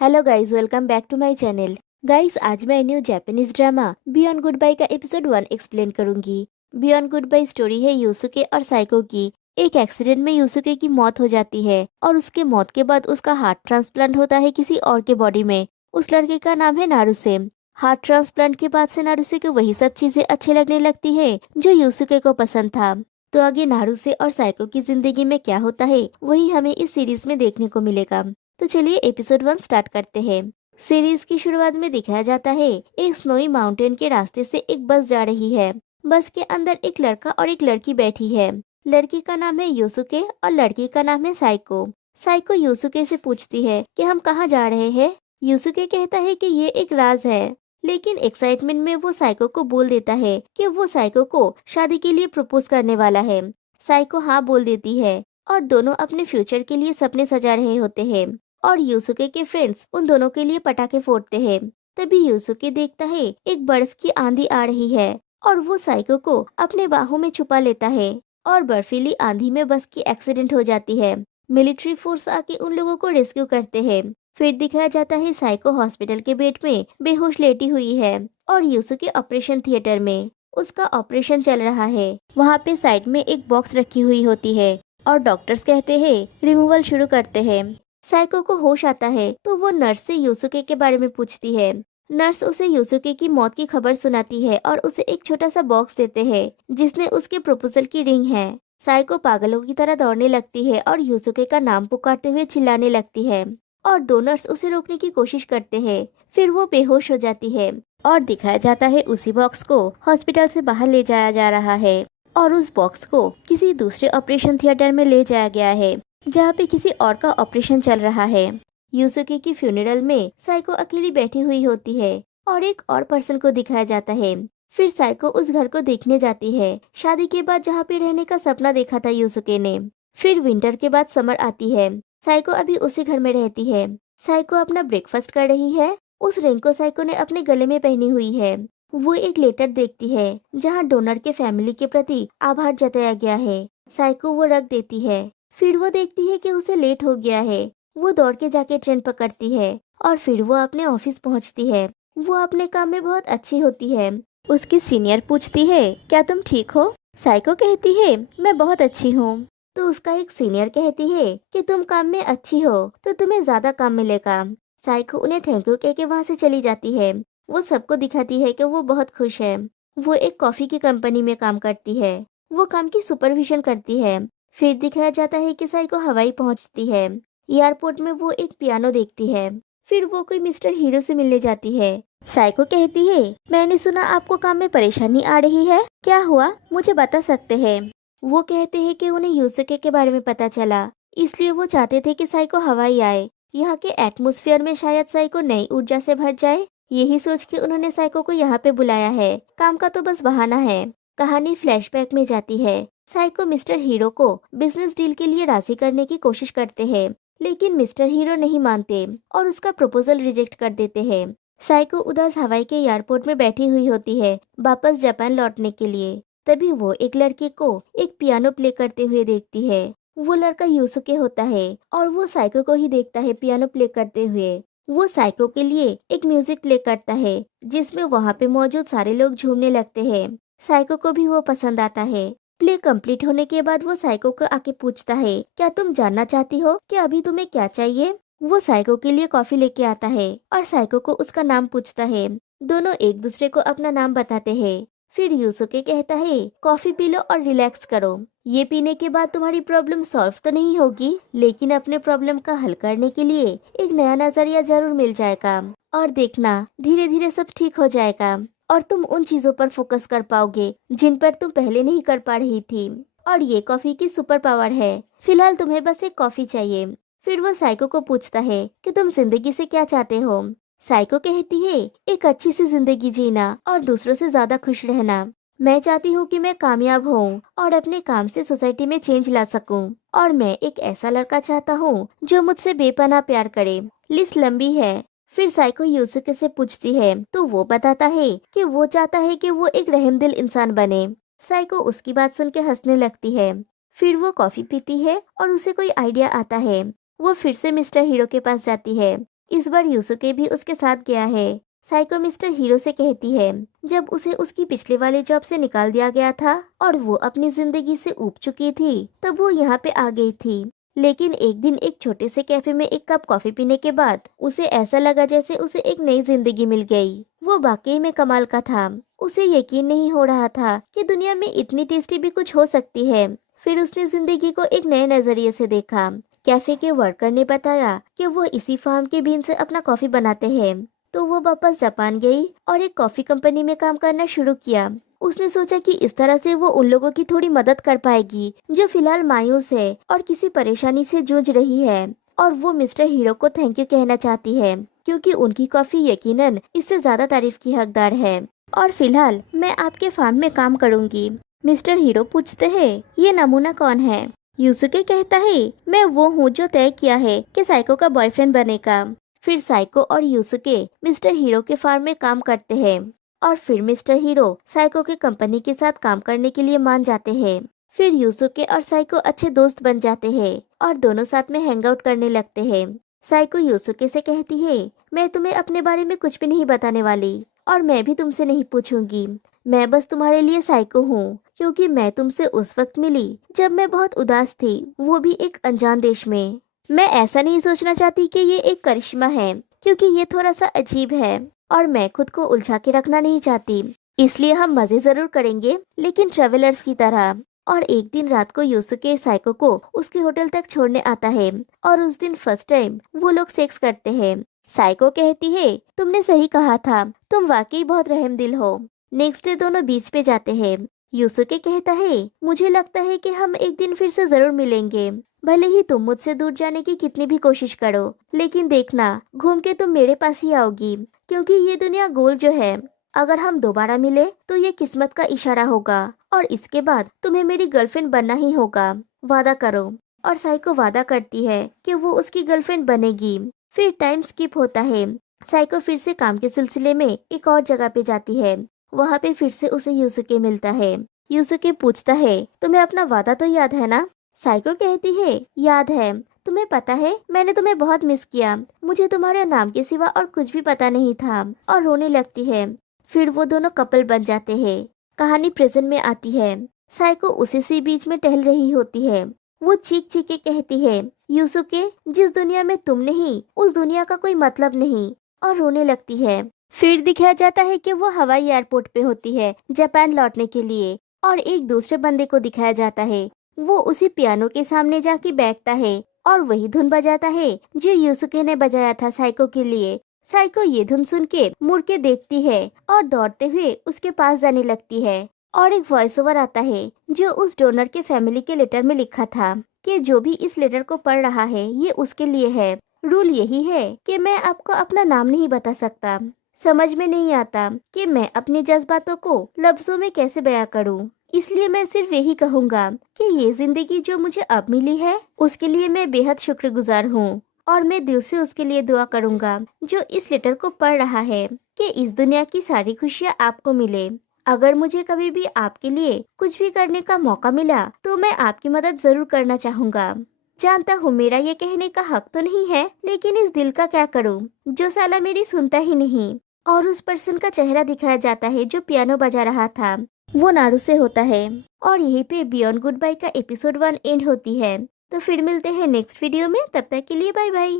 Hello guys, welcome back to my channel. Guys, आज मैं new Japanese drama Beyond Goodbye का episode 1 explain करूंगी। Beyond Goodbye story है Yusuke और psycho की। एक एक्सीडेंट में यूसुके की मौत हो जाती है और उसके मौत के बाद उसका हार्ट ट्रांसप्लांट होता है किसी और के बॉडी में। उस लड़के का नाम है नारुसे। हार्ट ट्रांसप्लांट के बाद से नारुसे को वही सब चीजें अच्छी लगने लगती है जो यूसुके को पसंद था। तो आगे नारुसे और साइको की जिंदगी में क्या होता है वही हमें इस सीरीज में देखने को मिलेगा। तो चलिए एपिसोड 1 स्टार्ट करते हैं। सीरीज की शुरुआत में दिखाया जाता है एक स्नोई माउंटेन के रास्ते से एक बस जा रही है। बस के अंदर एक लड़का और एक लड़की बैठी है। लड़की का नाम है यूसुके और लड़की का नाम है साइको। साइको यूसुके से पूछती है कि हम कहाँ जा रहे हैं। यूसुके कहता है कि ये एक राज है, लेकिन एक्साइटमेंट में वो साइको को बोल देता है कि वो साइको को शादी के लिए प्रपोज करने वाला है। साइको हाँ बोल देती है और दोनों अपने फ्यूचर के लिए सपने सजा रहे होते हैं और यूसुके के फ्रेंड्स उन दोनों के लिए पटाखे फोड़ते हैं। तभी यूसुके देखता है एक बर्फ की आंधी आ रही है और वो साइको को अपने बाहों में छुपा लेता है और बर्फीली आंधी में बस की एक्सीडेंट हो जाती है। मिलिट्री फोर्स आके उन लोगों को रेस्क्यू करते हैं। फिर दिखाया जाता है साइको हॉस्पिटल के बेड में बेहोश लेटी हुई है और यूसुके ऑपरेशन थिएटर में उसका ऑपरेशन चल रहा है। वहाँ पे साइड में एक बॉक्स रखी हुई होती है और डॉक्टर्स कहते हैं रिमूवल शुरू करते हैं। साइको को होश आता है तो वो नर्स से यूसुके के बारे में पूछती है। नर्स उसे यूसुके की मौत की खबर सुनाती है और उसे एक छोटा सा बॉक्स देते हैं जिसने उसके प्रपोजल की रिंग है। साइको पागलों की तरह दौड़ने लगती है और यूसुके का नाम पुकारते हुए चिल्लाने लगती है और दो नर्स उसे रोकने की कोशिश करते हैं। फिर वो बेहोश हो जाती है और दिखाया जाता है उसी बॉक्स को हॉस्पिटल से बाहर ले जाया जा रहा है और उस बॉक्स को किसी दूसरे ऑपरेशन थिएटर में ले जाया गया है जहाँ पे किसी और का ऑपरेशन चल रहा है। यूसुके की फ्यूनरल में साइको अकेली बैठी हुई होती है और एक और पर्सन को दिखाया जाता है। फिर साइको उस घर को देखने जाती है शादी के बाद जहाँ पे रहने का सपना देखा था यूसुके ने। फिर विंटर के बाद समर आती है। साइको अभी उसी घर में रहती है। साइको अपना ब्रेकफास्ट कर रही है। उस रिंग को साइको ने अपने गले में पहनी हुई है। वो एक लेटर देखती है जहाँ डोनर के फैमिली के प्रति आभार जताया गया है। साइको वो रख देती है। फिर वो देखती है कि उसे लेट हो गया है। वो दौड़ के जाके ट्रेन पकड़ती है और फिर वो अपने ऑफिस पहुंचती है। वो अपने काम में बहुत अच्छी होती है। उसकी सीनियर पूछती है क्या तुम ठीक हो। साइको कहती है मैं बहुत अच्छी हूँ। तो उसका एक सीनियर कहती है कि तुम काम में अच्छी हो तो तुम्हें ज्यादा काम मिलेगा। साइको उन्हें थैंक यू कह के वहाँ से चली जाती है। वो सबको दिखाती है कि वो बहुत खुश है। वो एक कॉफी की कंपनी में काम करती है। वो काम की सुपरविजन करती है। फिर दिखाया जाता है कि साइको हवाई पहुंचती है। एयरपोर्ट में वो एक पियानो देखती है। फिर वो कोई मिस्टर हीरो से मिलने जाती है। साइको कहती है मैंने सुना आपको काम में परेशानी आ रही है, क्या हुआ मुझे बता सकते हैं। वो कहते हैं कि उन्हें यूसुके के बारे में पता चला, इसलिए वो चाहते थे कि साइको हवाई आए। यहाँ के एटमॉस्फेयर में शायद साइको नई ऊर्जा से भर जाए। यही सोच के उन्होंने साइको को यहाँ पे बुलाया है। काम का तो बस बहाना है। कहानी फ्लैशबैक में जाती है। साइको मिस्टर हीरो को बिजनेस डील के लिए राजी करने की कोशिश करते हैं, लेकिन मिस्टर हीरो नहीं मानते और उसका प्रपोजल रिजेक्ट कर देते हैं। साइको उदास हवाई के एयरपोर्ट में बैठी हुई होती है वापस जापान लौटने के लिए। तभी वो एक लड़के को एक पियानो प्ले करते हुए देखती है। वो लड़का यूसुके होता है और वो साइको को ही देखता है पियानो प्ले करते हुए। वो साइको के लिए एक म्यूजिक प्ले करता है जिसमें वहाँ पे मौजूद सारे लोग झूमने लगते हैं। साइको को भी वो पसंद आता है। प्ले कंप्लीट होने के बाद वो साइको को आके पूछता है क्या तुम जानना चाहती हो कि अभी तुम्हें क्या चाहिए। वो साइको के लिए कॉफी लेके आता है और साइको को उसका नाम पूछता है। दोनों एक दूसरे को अपना नाम बताते हैं। फिर यूसुके कहता है कॉफी पी लो और रिलैक्स करो। ये पीने के बाद तुम्हारी प्रॉब्लम सॉल्व तो नहीं होगी, लेकिन अपने प्रॉब्लम का हल करने के लिए एक नया नजरिया जरूर मिल जाएगा। और देखना धीरे धीरे सब ठीक हो जाएगा और तुम उन चीजों पर फोकस कर पाओगे जिन पर तुम पहले नहीं कर पा रही थी। और ये कॉफी की सुपर पावर है। फिलहाल तुम्हें बस एक कॉफी चाहिए। फिर वो साइको को पूछता है कि तुम जिंदगी से क्या चाहते हो। साइको कहती है एक अच्छी सी जिंदगी जीना और दूसरों से ज्यादा खुश रहना। मैं चाहती हूँ कि मैं कामयाब हूँ और अपने काम से सोसाइटी में चेंज ला सकूँ। और मैं एक ऐसा लड़का चाहता हूँ जो मुझसे बेपनाह प्यार करे। लिस्ट लंबी है। फिर साइको यूसुके से पूछती है तो वो बताता है कि वो चाहता है कि वो एक रहमदिल इंसान बने। साइको उसकी बात सुन के हंसने लगती है। फिर वो कॉफी पीती है और उसे कोई आइडिया आता है। वो फिर से मिस्टर हीरो के पास जाती है। इस बार यूसुके भी उसके साथ गया है। साइको मिस्टर हीरो से कहती है जब उसे उसकी पिछले वाले जॉब से निकाल दिया गया था और वो अपनी जिंदगी से ऊब चुकी थी, तब वो यहाँ पे आ गई थी। लेकिन एक दिन एक छोटे से कैफे में एक कप कॉफी पीने के बाद उसे ऐसा लगा जैसे उसे एक नई जिंदगी मिल गई। वो वाकई में कमाल का था। उसे यकीन नहीं हो रहा था कि दुनिया में इतनी टेस्टी भी कुछ हो सकती है। फिर उसने जिंदगी को एक नए नजरिए से देखा। कैफे के वर्कर ने बताया कि वो इसी फार्म के बीन से अपना कॉफी बनाते हैं। तो वो वापस जापान गई और एक कॉफी कंपनी में काम करना शुरू किया। उसने सोचा कि इस तरह से वो उन लोगों की थोड़ी मदद कर पाएगी जो फिलहाल मायूस है और किसी परेशानी से जूझ रही है। और वो मिस्टर हीरो को थैंक यू कहना चाहती है क्योंकि उनकी कॉफी यकीनन इससे ज्यादा तारीफ की हकदार है। और फिलहाल मैं आपके फार्म में काम करूंगी। मिस्टर हीरो पूछते हैं ये नमूना कौन है। यूसुके कहता है मैं वो हूँ जो तय किया है कि साइको का बॉयफ्रेंड बनेगा। फिर साइको और यूसुके मिस्टर हीरो के फार्म में काम करते हैं और फिर मिस्टर हीरो साइको के कंपनी के साथ काम करने के लिए मान जाते हैं। फिर यूसुके और साइको अच्छे दोस्त बन जाते हैं और दोनों साथ में हैंग आउट करने लगते हैं। साइको यूसुके से कहती है मैं तुम्हें अपने बारे में कुछ भी नहीं बताने वाली और मैं भी तुमसे नहीं पूछूंगी। मैं बस तुम्हारे लिए साइको हूँ क्योंकि मैं तुमसे उस वक्त मिली जब मैं बहुत उदास थी, वो भी एक अनजान देश में। मैं ऐसा नहीं सोचना चाहती कि ये एक करिश्मा है क्योंकि ये थोड़ा सा अजीब है और मैं खुद को उलझा के रखना नहीं चाहती। इसलिए हम मजे जरूर करेंगे लेकिन ट्रेवलर्स की तरह। और एक दिन रात को यूसुके साइको को उसके होटल तक छोड़ने आता है और उस दिन फर्स्ट टाइम वो लोग सेक्स करते हैं। साइको कहती है तुमने सही कहा था, तुम वाकई बहुत रहमदिल हो। नेक्स्ट डे दोनों बीच पे जाते हैं। यूसुके कहता है मुझे लगता है कि हम एक दिन फिर से जरूर मिलेंगे, भले ही तुम मुझसे दूर जाने की कितनी भी कोशिश करो, लेकिन देखना घूम के तुम मेरे पास ही आओगी क्योंकि ये दुनिया गोल जो है। अगर हम दोबारा मिले तो ये किस्मत का इशारा होगा और इसके बाद तुम्हें मेरी गर्लफ्रेंड बनना ही होगा, वादा करो। और साइको वादा करती है कि वो उसकी गर्लफ्रेंड बनेगी। फिर टाइम स्किप होता है। साइको फिर से काम के सिलसिले में एक और जगह पे जाती है। वहाँ पे फिर से उसे यूसुके मिलता है। यूसुके पूछता है तुम्हें अपना वादा तो याद है ना। साइको कहती है याद है, तुम्हें पता है मैंने तुम्हें बहुत मिस किया, मुझे तुम्हारे नाम के सिवा और कुछ भी पता नहीं था। और रोने लगती है। फिर वो दोनों कपल बन जाते हैं। कहानी प्रेजेंट में आती है। साइको उसी सी बीच में टहल रही होती है। वो चीख चीख के कहती है यूसुके जिस दुनिया में तुम नहीं उस दुनिया का कोई मतलब नहीं, और रोने लगती है। फिर दिखाया जाता है कि वो हवाई एयरपोर्ट पे होती है जापान लौटने के लिए और एक दूसरे बंदे को दिखाया जाता है। वो उसी पियानो के सामने जाके बैठता है और वही धुन बजाता है जो यूसुके ने बजाया था साइको के लिए। साइको ये धुन सुन के मुड़ के देखती है और दौड़ते हुए उसके पास जाने लगती है। और एक वॉइस ओवर आता है जो उस डोनर के फैमिली के लेटर में लिखा था कि जो भी इस लेटर को पढ़ रहा है ये उसके लिए है। रूल यही है कि मैं आपको अपना नाम नहीं बता सकता। समझ में नहीं आता कि मैं अपने जज्बातों को लफ्जों में कैसे बयां करूं, इसलिए मैं सिर्फ यही कहूंगा कि ये जिंदगी जो मुझे अब मिली है उसके लिए मैं बेहद शुक्रगुजार हूँ। और मैं दिल से उसके लिए दुआ करूंगा जो इस लेटर को पढ़ रहा है कि इस दुनिया की सारी खुशियाँ आपको मिले। अगर मुझे कभी भी आपके लिए कुछ भी करने का मौका मिला तो मैं आपकी मदद जरूर करना चाहूँगा। जानता हूँ मेरा ये कहने का हक तो नहीं है, लेकिन इस दिल का क्या करूँ जो साला मेरी सुनता ही नहीं। और उस पर्सन का चेहरा दिखाया जाता है जो पियानो बजा रहा था। वो नारू से होता है। और यहीं पे बियॉन्ड गुड बाय का एपिसोड 1 एंड होती है। तो फिर मिलते हैं नेक्स्ट वीडियो में, तब तक के लिए बाय बाय।